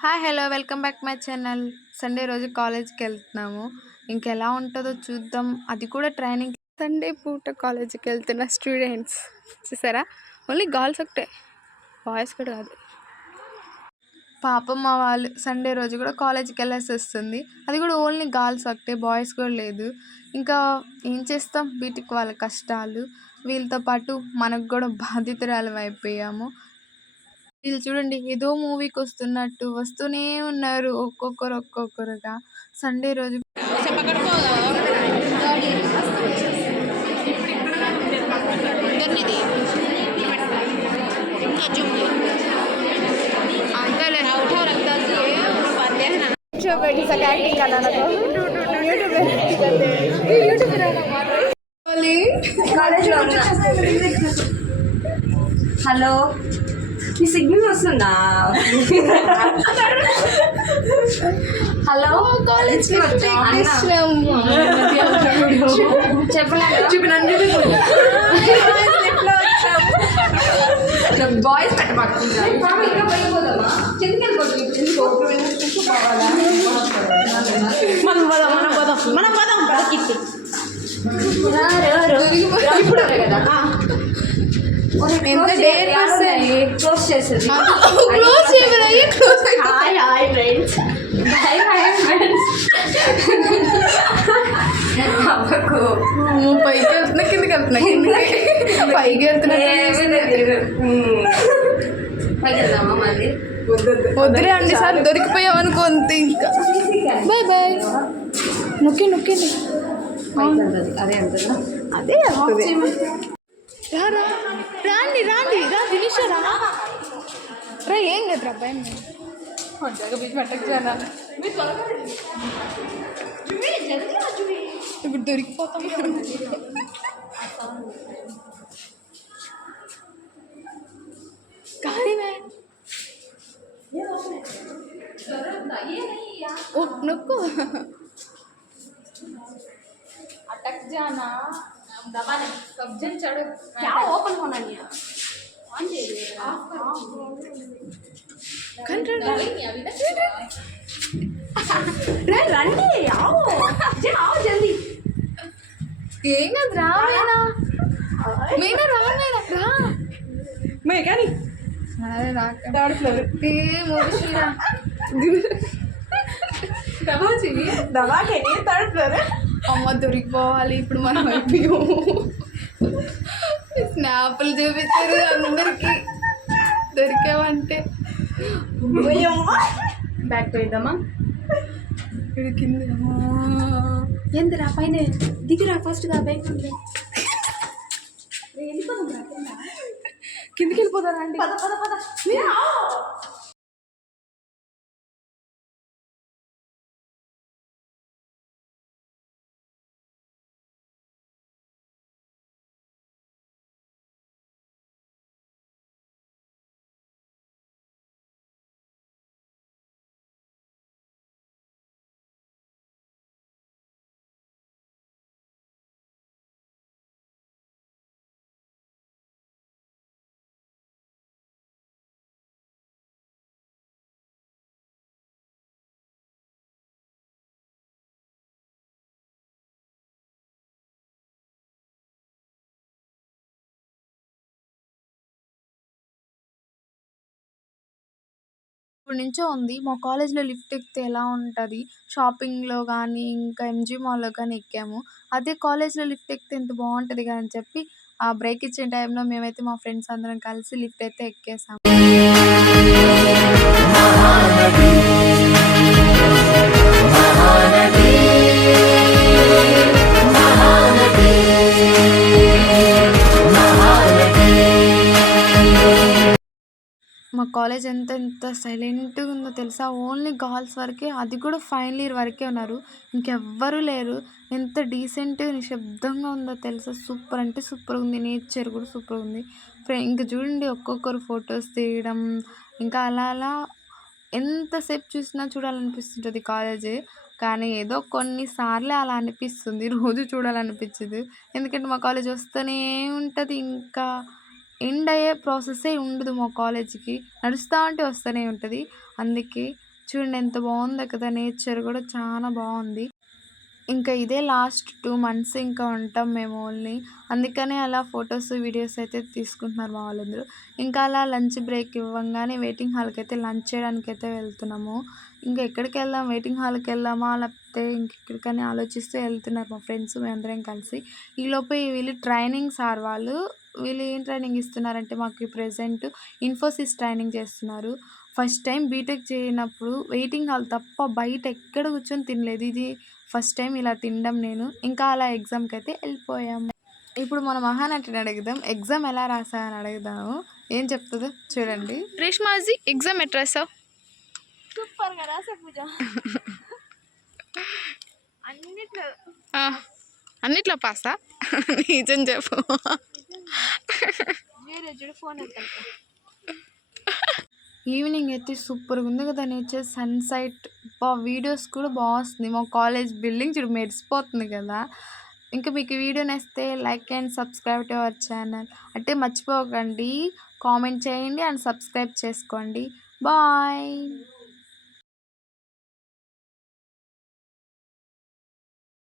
Hi hello welcome back my channel. Sunday రోజు కాలేజ్కి వెళ్తున్నాము. ఇంకెలా ఉంటుందో చూద్దాం. అది కూడా ట్రైనింగ్. సండే పూట కాలేజీకి వెళ్తున్న స్టూడెంట్స్ చూసారా, ఓన్లీ గర్ల్స్ ఒకటే, బాయ్స్ కూడా కాదు. పాపం మా వాళ్ళు సండే రోజు కూడా కాలేజీకి వెళ్ళాల్సి వస్తుంది. అది కూడా ఓన్లీ గర్ల్స్ ఒకటే, బాయ్స్ కూడా లేదు. ఇంకా ఏం చేస్తాం, బీటెక్ వాళ్ళ కష్టాలు. వీళ్ళతో పాటు మనకు కూడా బాధితురాలు అయిపోయాము. వీళ్ళు చూడండి, ఏదో మూవీకి వస్తున్నట్టు వస్తూనే ఉన్నారు ఒక్కొక్కరుగా. సండే రోజు హలో, ఈ సిగ్నల్ వస్తుందా? హలో, కాలేజ్ బాయ్స్ పెట్టబడుతుందా? ఇంకా పోయిపోదామా? మనం పోదాం పదకి. ఇప్పుడు కదా క్లోజ్ చేసేది. పైకి వెళ్తున్నా, కిందకి వెళ్తున్నా, పైకి వెళ్తున్నా. వెళ్దామా మళ్ళీ? వద్దులే అండి సార్, దొరికిపోయామనుకో అంతే. ఇంకా బాయ్ బాయ్. నొక్కండి. అదే అంటున్నా, అదే రాండి రా దినేషరా రా. ఏం కదరా అబ్బాయి, ఇప్పుడు దొరికిపోతాం. నొక్కు अटक जाना, दबाना, सब जन चढ़ो. क्या ओपन होना नहीं है? On they they. कंट्रोल नहीं अभी तक. रे रंडी आओ, आओ जल्दी. ఏంగ రా రా. మే కానీ అరే రా. థర్డ్ ఫ్లోర్ ఏ మోషిరా దబాకే థర్డ్ ఫ్లోర్. అమ్మ దొరికిపోవాలి ఇప్పుడు మనం. అయిపోయాము. స్నాప్లు చూపించారు అందరికి, దొరికామంటే. బ్యాక్ పోయిద్దామా? ఇక్కడ కింద ఎంతరా పైన దిగిరా ఫస్ట్ గా. బ్యాక్ కిందికి వెళ్ళిపోతారా అండి? ఇప్పటి నుంచో ఉంది. మా కాలేజ్‌లో లిఫ్ట్ ఎక్కితే ఎలా ఉంటది, షాపింగ్‌లో గానీ, ఇంకా ఎంజీ మాల్‌లో కానీ ఎక్కాము. అదే కాలేజ్‌లో లిఫ్ట్ ఎక్కితే ఎంత బావుంటది కదా అని చెప్పి, ఆ బ్రేక్ ఇచ్చే టైంలో మేమైతే మా ఫ్రెండ్స్ అందరం కలిసి లిఫ్ట్ అయితే ఎక్కేసాం. మా కాలేజ్ ఎంత సైలెంట్‌గా ఉందో తెలుసా? ఓన్లీ గర్ల్స్ వరకే, అది కూడా ఫైనల్ ఇయర్ వరకే ఉన్నారు. ఇంకెవ్వరూ లేరు. ఎంత డీసెంట్‌గా నిశ్శబ్దంగా ఉందో తెలుసా? సూపర్ అంటే సూపర్‌గా ఉంది. నేచర్ కూడా సూపర్‌గా ఉంది. ఇంక చూడండి, ఒక్కొక్కరు ఫొటోస్ తీయడం, ఇంకా అలా ఎంతసేపు చూసినా చూడాలనిపిస్తుంటది కాలేజు. కానీ ఏదో కొన్నిసార్లే అలా అనిపిస్తుంది. రోజు చూడాలనిపించదు. ఎందుకంటే మా కాలేజ్ వస్తూనే ఉంటది. ఇంకా ఎండ్ అయ్యే ప్రాసెస్సే ఉండదు మా కాలేజ్‌కి. నడుస్తా ఉంటే వస్తూనే ఉంటది. అందుకే చూడండి ఎంత బాగుందో కదా, నేచర్ కూడా చాలా బాగుంది. ఇంకా ఇదే లాస్ట్ 2 మంత్స్ ఇంకా ఉంటాం మేము ఓన్లీ. అందుకనే అలా ఫొటోస్, వీడియోస్ అయితే తీసుకుంటున్నారు మా వాళ్ళందరూ. ఇంకా అలా లంచ్ బ్రేక్ ఇవ్వంగానే వెయిటింగ్ హాల్‌కైతే లంచ్ చేయడానికైతే వెళ్తున్నాము. ఇంకా ఎక్కడికెళ్దాం, వెయిటింగ్ హాల్‌కెళ్దామా లేకపోతే ఇంకెక్కడికని ఆలోచిస్తూ వెళ్తున్నారు మా ఫ్రెండ్స్ మేమందరం కలిసి. ఈలోపు వీళ్ళు ట్రైనింగ్ సార్ వాళ్ళు. వీళ్ళు ఏం ట్రైనింగ్ ఇస్తున్నారంటే మాకు ప్రెజెంట్ ఇన్ఫోసిస్ ట్రైనింగ్ చేస్తున్నారు. ఫస్ట్ టైం బీటెక్ చేయనప్పుడు వెయిటింగ్ హాల్ తప్ప బయట ఎక్కడ కూర్చొని తినలేదు. ఇది ఫస్ట్ టైం ఇలా తినడం నేను. ఇంకా అలా ఎగ్జామ్‌కైతే వెళ్ళిపోయాము. ఇప్పుడు మన మహానటిని అడుగుదాం. ఎగ్జామ్ ఎలా రాసావు అని అడుగుదాము. ఏం చెప్తుందో చూడండి. రేష్మాజీ ఎగ్జామ్ ఎట్లా రాసావు? సూపర్గా రాసా పూజ. అన్నిట్లో అన్నిట్లో పాసా? నిజం చెప్పు. వేరే చూడు ఫోన్ ఎత్తాను. ఈవినింగ్ అయితే సూపర్గా ఉంది కదా నేచర్, సన్సెట్. వీడియోస్ కూడా బాగా వస్తుంది. మా కాలేజ్ బిల్డింగ్ చూడు మెరిసిపోతుంది కదా. ఇంకా మీకు ఈ వీడియో నచ్చితే like and subscribe to our channel. అంటే మర్చిపోకండి, కామెంట్ చేయండి అండ్ సబ్స్క్రైబ్ చేసుకోండి. బాయ్.